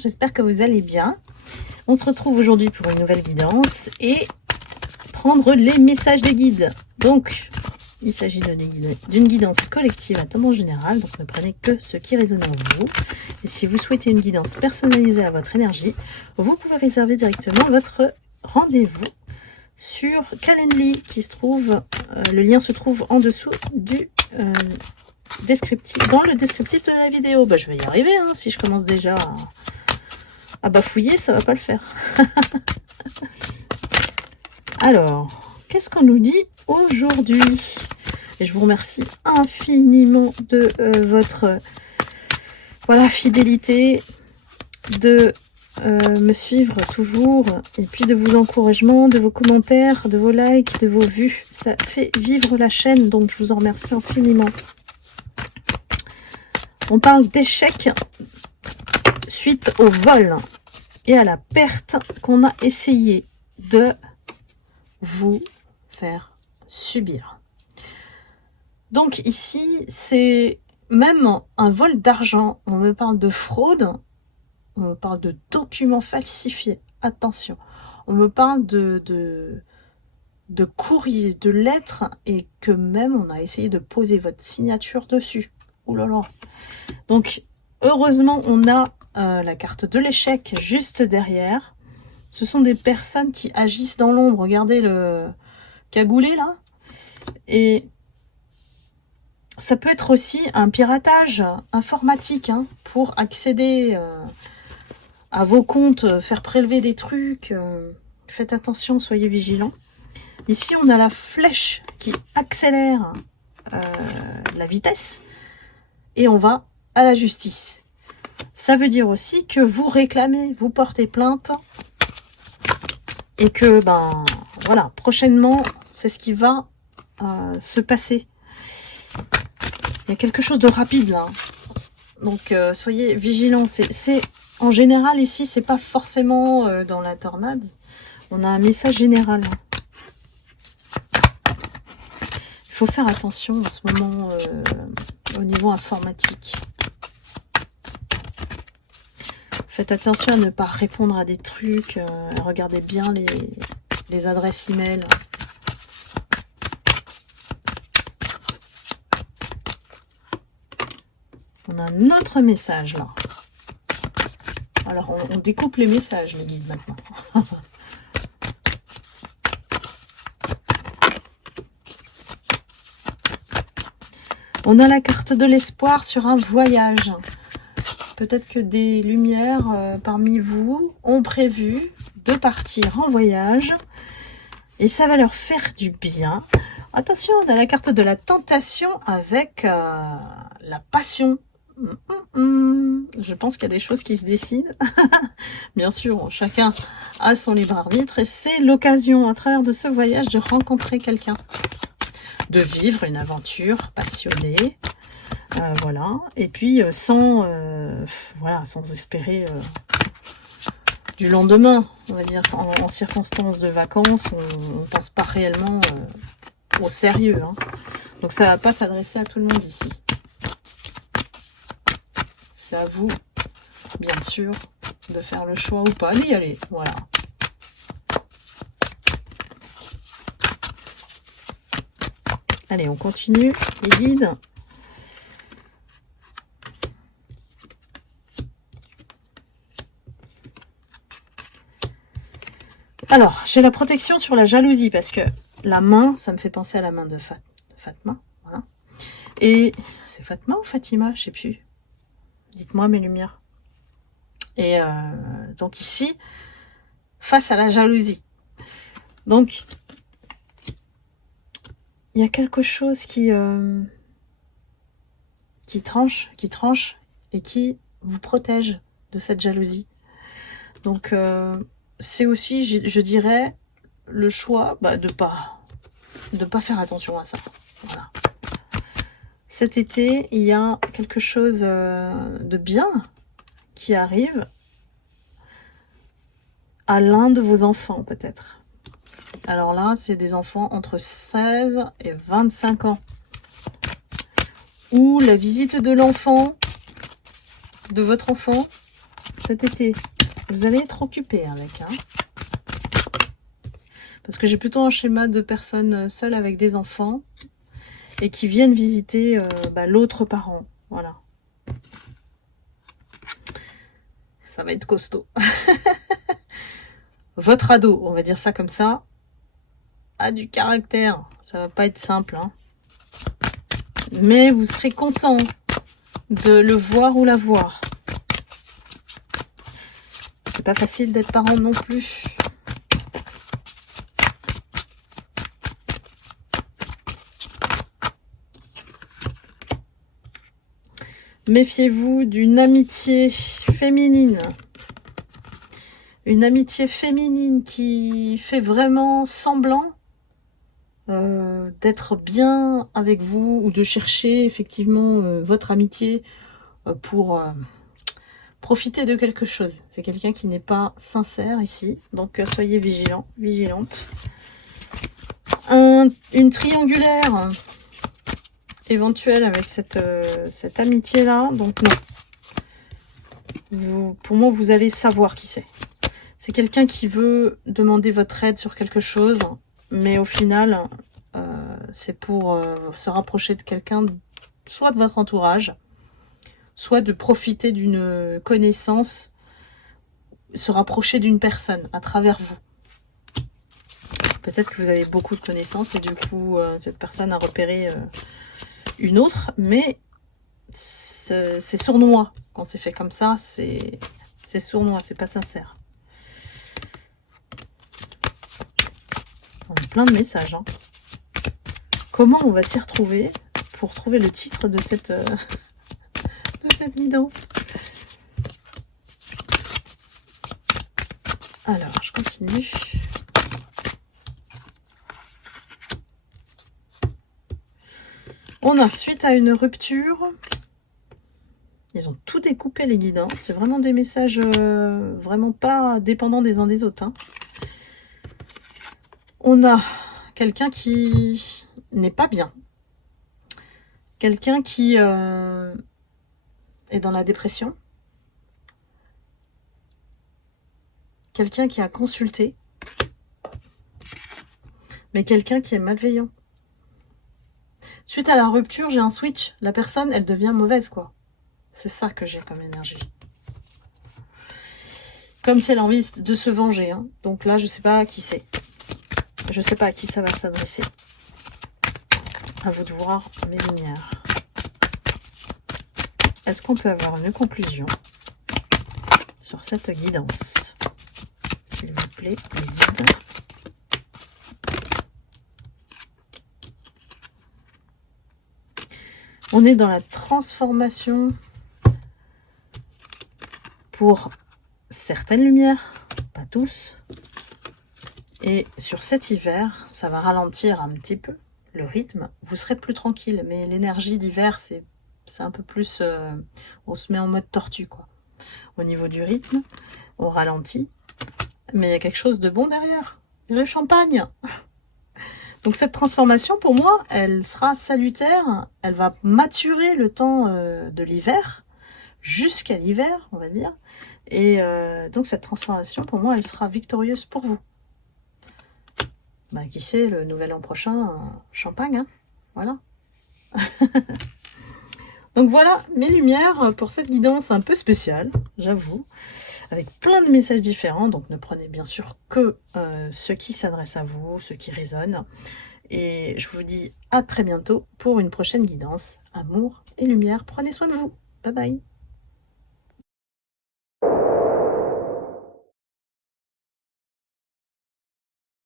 j'espère que vous allez bien. On se retrouve aujourd'hui pour une nouvelle guidance et prendre les messages des guides. Donc, il s'agit d'une guidance collective à tendance générale, donc ne prenez que ce qui résonne en vous. Et si vous souhaitez une guidance personnalisée à votre énergie, vous pouvez réserver directement votre rendez-vous sur Calendly qui se trouve, le lien se trouve en dessous du descriptif, dans le descriptif de la vidéo. Bah, je vais y arriver, hein, si je commence déjà à bafouiller, ça va pas le faire. Alors, qu'est-ce qu'on nous dit aujourd'hui? Et je vous remercie infiniment de votre fidélité, de me suivre toujours, et puis de vos encouragements, de vos commentaires, de vos likes, de vos vues. Ça fait vivre la chaîne, donc je vous en remercie infiniment. On parle d'échec suite au vol et à la perte qu'on a essayé de vous faire subir. Donc ici, c'est même un vol d'argent. On me parle de fraude, on me parle de documents falsifiés. Attention, on me parle de courriers, de lettres, et que même on a essayé de poser votre signature dessus. Ouh là là. Donc, heureusement, on a la carte de l'échec juste derrière. Ce sont des personnes qui agissent dans l'ombre. Regardez le cagoulé, là. Et ça peut être aussi un piratage informatique, hein, pour accéder à vos comptes, faire prélever des trucs. Faites attention, soyez vigilants. Ici, on a la flèche qui accélère la vitesse. Et on va à la justice. Ça veut dire aussi que vous réclamez, vous portez plainte. Et que, ben, voilà, prochainement, c'est ce qui va se passer. Il y a quelque chose de rapide, là. Donc, soyez vigilants. C'est en général, ici, c'est pas forcément dans la tornade. On a un message général. Il faut faire attention en ce moment au niveau informatique. Faites attention à ne pas répondre à des trucs. Regardez bien les adresses email. On a un autre message là. Alors on découpe les messages, les guides, maintenant. On a la carte de l'espoir sur un voyage. Peut-être que des lumières parmi vous ont prévu de partir en voyage. Et ça va leur faire du bien. Attention, on a la carte de la tentation avec la passion. Je pense qu'il y a des choses qui se décident. Bien sûr, chacun a son libre arbitre. Et c'est l'occasion, à travers de ce voyage, de rencontrer quelqu'un. De vivre une aventure passionnée. Voilà, et puis sans espérer du lendemain, on va dire. En circonstances de vacances, on ne pense pas réellement au sérieux, hein. Donc ça ne va pas s'adresser à tout le monde ici. C'est à vous, bien sûr, de faire le choix ou pas d'y aller. Voilà. Allez, on continue les guides. Alors, j'ai la protection sur la jalousie, parce que la main, ça me fait penser à la main de Fatma. Voilà. Et c'est Fatma ou Fatima? Je sais plus. Dites-moi mes lumières. Et donc ici, face à la jalousie. Donc, il y a quelque chose qui tranche et qui vous protège de cette jalousie. Donc, c'est aussi, je dirais, le choix de pas faire attention à ça. Voilà. Cet été, il y a quelque chose de bien qui arrive à l'un de vos enfants, peut-être. Alors là, c'est des enfants entre 16 et 25 ans. Ou la visite de l'enfant, de votre enfant, cet été. Vous allez être occupé avec. Hein. Parce que j'ai plutôt un schéma de personnes seules avec des enfants et qui viennent visiter l'autre parent. Voilà. Ça va être costaud. Votre ado, on va dire ça comme ça, a du caractère. Ça va pas être simple. Hein. Mais vous serez content de le voir ou la voir. C'est pas facile d'être parent non plus. Méfiez-vous d'une amitié féminine. Une amitié féminine qui fait vraiment semblant d'être bien avec vous ou de chercher effectivement votre amitié pour profiter de quelque chose. C'est quelqu'un qui n'est pas sincère ici, donc soyez vigilants, vigilantes. Une triangulaire éventuelle avec cette amitié-là, donc non. Pour moi, vous allez savoir qui c'est. C'est quelqu'un qui veut demander votre aide sur quelque chose, mais au final, c'est pour se rapprocher de quelqu'un, soit de votre entourage, soit de profiter d'une connaissance, se rapprocher d'une personne à travers vous. Peut-être que vous avez beaucoup de connaissances et du coup, cette personne a repéré une autre, mais c'est sournois. Quand c'est fait comme ça, c'est sournois, c'est pas sincère. On a plein de messages. Hein. Comment on va s'y retrouver pour trouver le titre de cette guidance? Alors, je continue. On a suite à une rupture. Ils ont tout découpé les guidances. C'est vraiment des messages vraiment pas dépendants des uns des autres. Hein. On a quelqu'un qui n'est pas bien. Quelqu'un qui est dans la dépression. Quelqu'un qui a consulté. Mais quelqu'un qui est malveillant. Suite à la rupture, j'ai un switch. La personne, elle devient mauvaise, quoi. C'est ça que j'ai comme énergie. Comme c'est l'envie de se venger. Hein. Donc là, je sais pas qui c'est. Je sais pas à qui ça va s'adresser. À vous de voir mes lumières. Est-ce qu'on peut avoir une conclusion sur cette guidance? S'il vous plaît, les guides. On est dans la transformation pour certaines lumières, pas tous. Et sur cet hiver, ça va ralentir un petit peu le rythme. Vous serez plus tranquille, mais l'énergie d'hiver, c'est un peu plus... on se met en mode tortue, quoi. Au niveau du rythme, on ralentit. Mais il y a quelque chose de bon derrière. Le champagne. Donc cette transformation, pour moi, elle sera salutaire. Elle va maturer le temps de l'hiver, jusqu'à l'hiver, on va dire. Et donc cette transformation, pour moi, elle sera victorieuse pour vous. Bah, qui sait, le nouvel an prochain, champagne, hein, voilà. Donc voilà mes lumières pour cette guidance un peu spéciale, j'avoue, avec plein de messages différents. Donc ne prenez bien sûr que ceux qui s'adressent à vous, ceux qui résonnent. Et je vous dis à très bientôt pour une prochaine guidance. Amour et lumière, prenez soin de vous. Bye bye.